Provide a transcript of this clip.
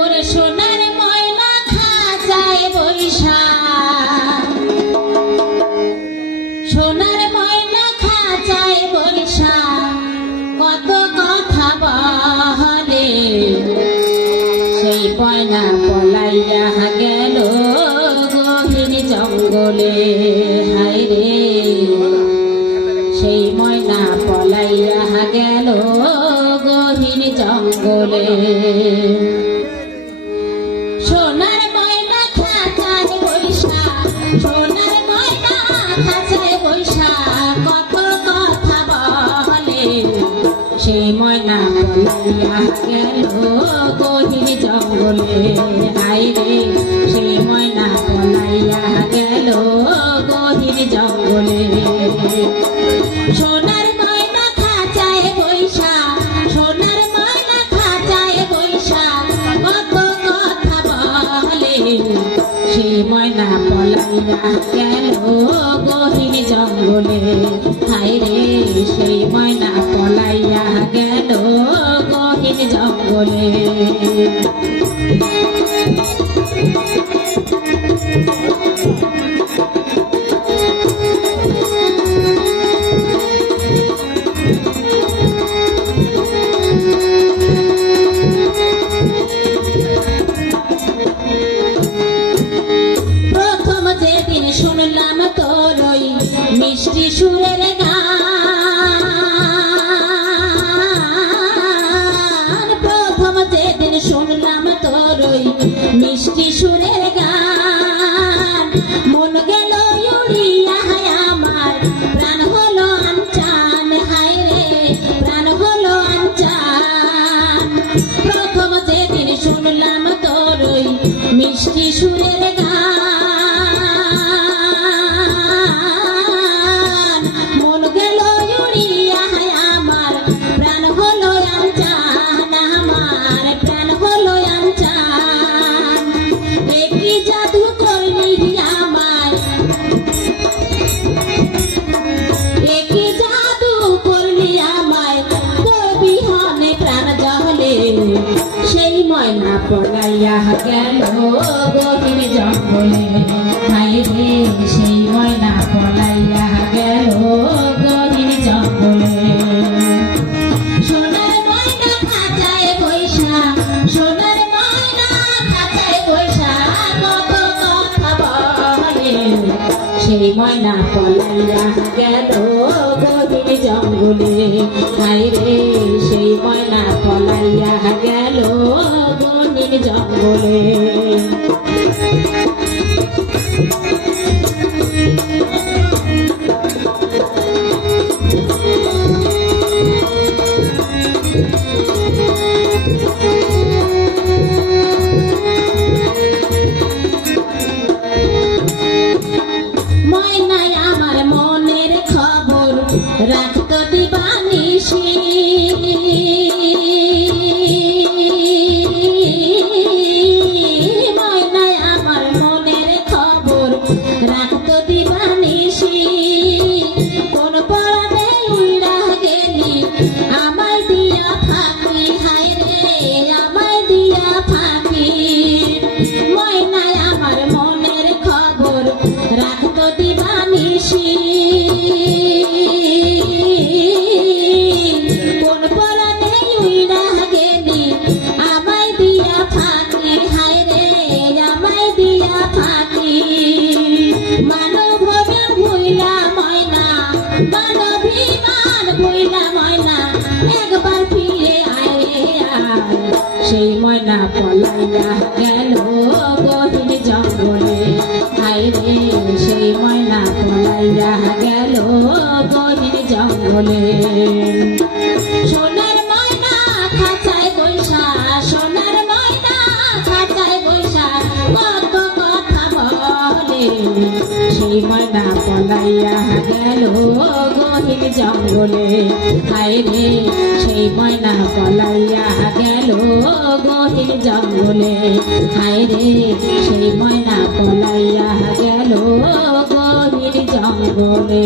ওরে সোনার ময়না খাঁচায় বৈশা সোনার ময়না খাঁচায় বৈশা কত কথা বলে। সেই পয়না পলাইয়া গেল গহীন জঙ্গলে। হায় রে। সেই ময়না পলাইয়া গেল গহীন জঙ্গলে। সোনার ময়না খাঁচায় বৈশা সোনার ময়না খাঁচায় বৈশা কত কথা বলে। সেই ময়না পলাইয়া গেল গহীন জঙ্গলে। হাই রে, সেই ময়না পলাইয়া গেল গহীন জঙ্গলে। সোনার সে ময়না পলাইয়া গেল গহীন জঙ্গলে। হায় রে সেই ময়না পলাইয়া গেল গহীন জঙ্গলে। মিষ্টি সুরের গান। প্রথম যেদিন শুনলাম তোর ওই মিষ্টি সুরের গান। মন গেল আমার রে প্রথম শুনলাম মিষ্টি সুরের ময়না পলাইয়া গেল গভীর জঙ্গলে। হাই রে সেই ময়না পলাইয়া গেল গভীর জঙ্গলে হাই রে সেই ময়না পলাইয়া গেল গভীর জঙ্গলে ময়নায় সেই ময়না পলাইয়া পলাইয়া গেল গহীন জঙ্গলে হায় রে সেই ময়না পলাইয়া গেল, গহীন জঙ্গলে। হায় রে সেই ময়না পলাইয়া গেল, গহীন জঙ্গলে।